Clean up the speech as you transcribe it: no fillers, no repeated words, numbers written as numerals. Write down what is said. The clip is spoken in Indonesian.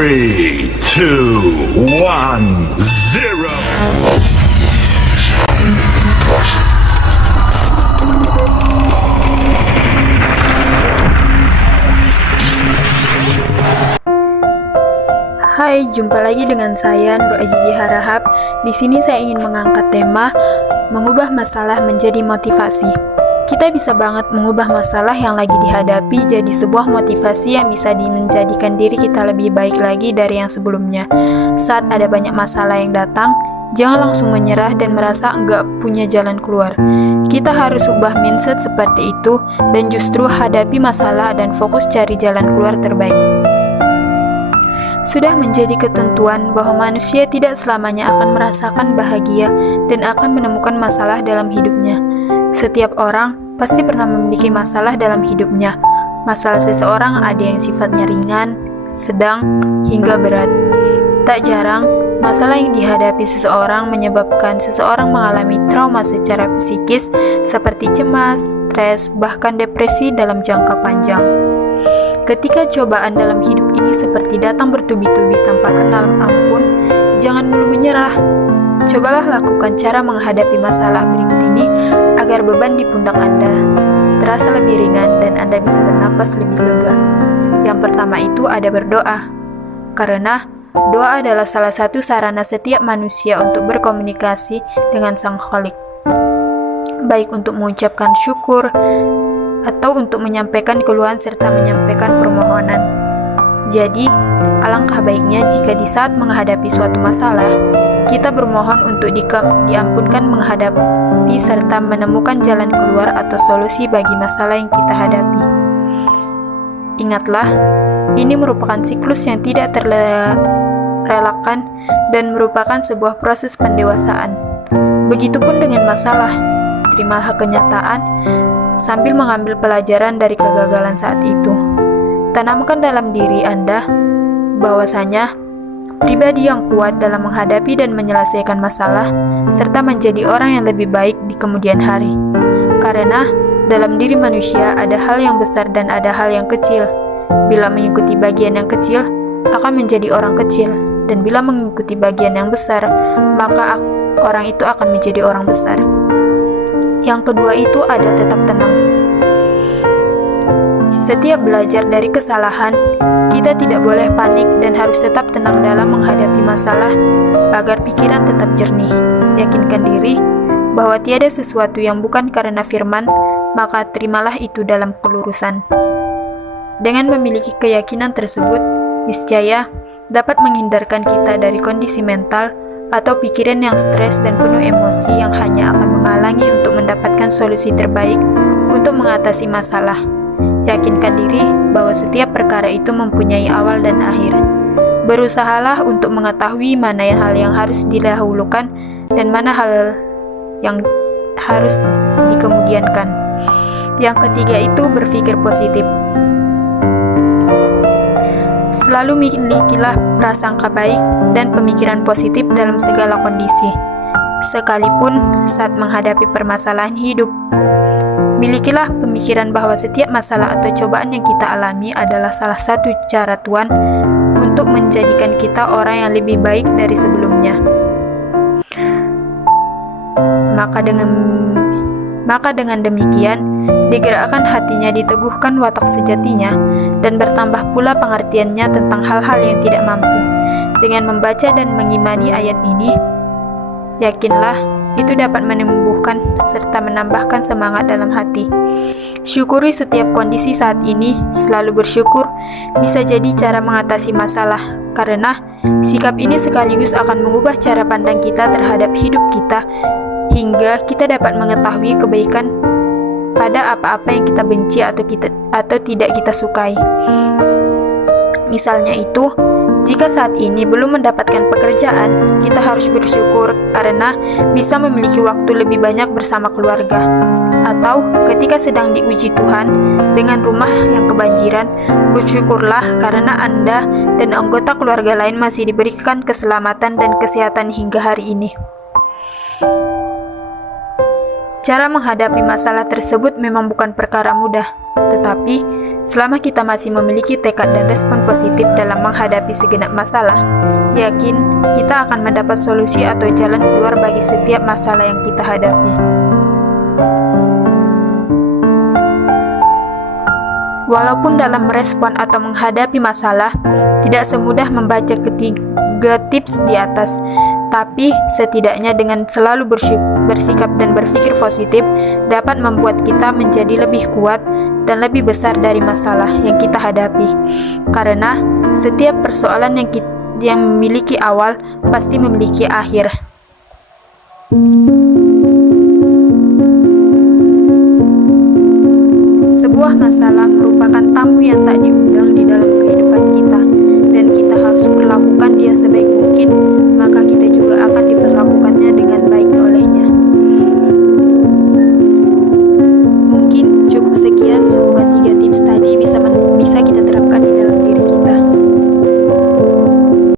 3, 2, 1, 0. Hai, jumpa lagi dengan saya Nur Azizi Harahap. Di sini saya ingin mengangkat tema mengubah masalah menjadi motivasi. Kita bisa banget mengubah masalah yang lagi dihadapi jadi sebuah motivasi yang bisa menjadikan diri kita lebih baik lagi dari yang sebelumnya. Saat ada banyak masalah yang datang, jangan langsung menyerah dan merasa enggak punya jalan keluar. Kita harus ubah mindset seperti itu dan justru hadapi masalah dan fokus cari jalan keluar terbaik. Sudah menjadi ketentuan bahwa manusia tidak selamanya akan merasakan bahagia dan akan menemukan masalah dalam hidupnya. Setiap orang pasti pernah memiliki masalah dalam hidupnya. Masalah seseorang ada yang sifatnya ringan, sedang, hingga berat. Tak jarang, masalah yang dihadapi seseorang menyebabkan seseorang mengalami trauma secara psikis seperti cemas, stres, bahkan depresi dalam jangka panjang. Ketika cobaan dalam hidup ini seperti datang bertubi-tubi tanpa kenal ampun, jangan mulu menyerah. Cobalah lakukan cara menghadapi masalah berikut ini agar beban di pundak Anda terasa lebih ringan dan Anda bisa bernapas lebih lega. Yang pertama itu ada berdoa. Karena doa adalah salah satu sarana setiap manusia untuk berkomunikasi dengan Sang Khalik. Baik untuk mengucapkan syukur atau untuk menyampaikan keluhan serta menyampaikan permohonan. Jadi, alangkah baiknya jika di saat menghadapi suatu masalah, kita bermohon untuk diampunkan menghadapi serta menemukan jalan keluar atau solusi bagi masalah yang kita hadapi. Ingatlah, ini merupakan siklus yang tidak terelakkan dan merupakan sebuah proses pendewasaan. Begitupun dengan masalah, terimalah kenyataan sambil mengambil pelajaran dari kegagalan saat itu. Tanamkan dalam diri Anda bahwasanya pribadi yang kuat dalam menghadapi dan menyelesaikan masalah serta menjadi orang yang lebih baik di kemudian hari. Karena dalam diri manusia ada hal yang besar dan ada hal yang kecil. Bila mengikuti bagian yang kecil, akan menjadi orang kecil, dan bila mengikuti bagian yang besar, maka orang itu akan menjadi orang besar. Yang kedua itu ada tetap tenang. Setiap belajar dari kesalahan, kita tidak boleh panik dan harus tetap tenang dalam menghadapi masalah agar pikiran tetap jernih. Yakinkan diri bahwa tiada sesuatu yang bukan karena firman, maka terimalah itu dalam kelurusan. Dengan memiliki keyakinan tersebut, niscaya dapat menghindarkan kita dari kondisi mental atau pikiran yang stres dan penuh emosi yang hanya akan menghalangi untuk mendapatkan solusi terbaik untuk mengatasi masalah. Yakinkan diri bahwa setiap perkara itu mempunyai awal dan akhir. Berusahalah untuk mengetahui mana hal yang harus didahulukan dan mana hal yang harus dikemudiankan. Yang ketiga itu berpikir positif. Selalu milikilah prasangka baik dan pemikiran positif dalam segala kondisi, sekalipun saat menghadapi permasalahan hidup. Milikilah pemikiran bahwa setiap masalah atau cobaan yang kita alami adalah salah satu cara Tuhan untuk menjadikan kita orang yang lebih baik dari sebelumnya. Maka dengan demikian, digerakkan hatinya, diteguhkan watak sejatinya, dan bertambah pula pengertiannya tentang hal-hal yang tidak mampu. Dengan membaca dan mengimani ayat ini, yakinlah itu dapat menumbuhkan serta menambahkan semangat dalam hati. Syukuri setiap kondisi saat ini, selalu bersyukur bisa jadi cara mengatasi masalah, karena sikap ini sekaligus akan mengubah cara pandang kita terhadap hidup kita, hingga kita dapat mengetahui kebaikan pada apa-apa yang kita benci atau tidak kita sukai. Misalnya itu, jika saat ini belum mendapatkan pekerjaan, kita harus bersyukur karena bisa memiliki waktu lebih banyak bersama keluarga. Atau ketika sedang diuji Tuhan dengan rumah yang kebanjiran, bersyukurlah karena Anda dan anggota keluarga lain masih diberikan keselamatan dan kesehatan hingga hari ini. Cara menghadapi masalah tersebut memang bukan perkara mudah, tetapi selama kita masih memiliki tekad dan respon positif dalam menghadapi segenap masalah, yakin kita akan mendapat solusi atau jalan keluar bagi setiap masalah yang kita hadapi. Walaupun dalam merespon atau menghadapi masalah tidak semudah membaca ketiga tips di atas, tapi setidaknya dengan selalu bersikap dan berpikir positif dapat membuat kita menjadi lebih kuat dan lebih besar dari masalah yang kita hadapi. Karena setiap persoalan yang memiliki awal pasti memiliki akhir. Sebuah masalah merupakan tamu yang tak diundang di dalam kehidupan kita, dan kita harus perlakukan dia sebaik mungkin, maka kita juga akan diperlakukannya dengan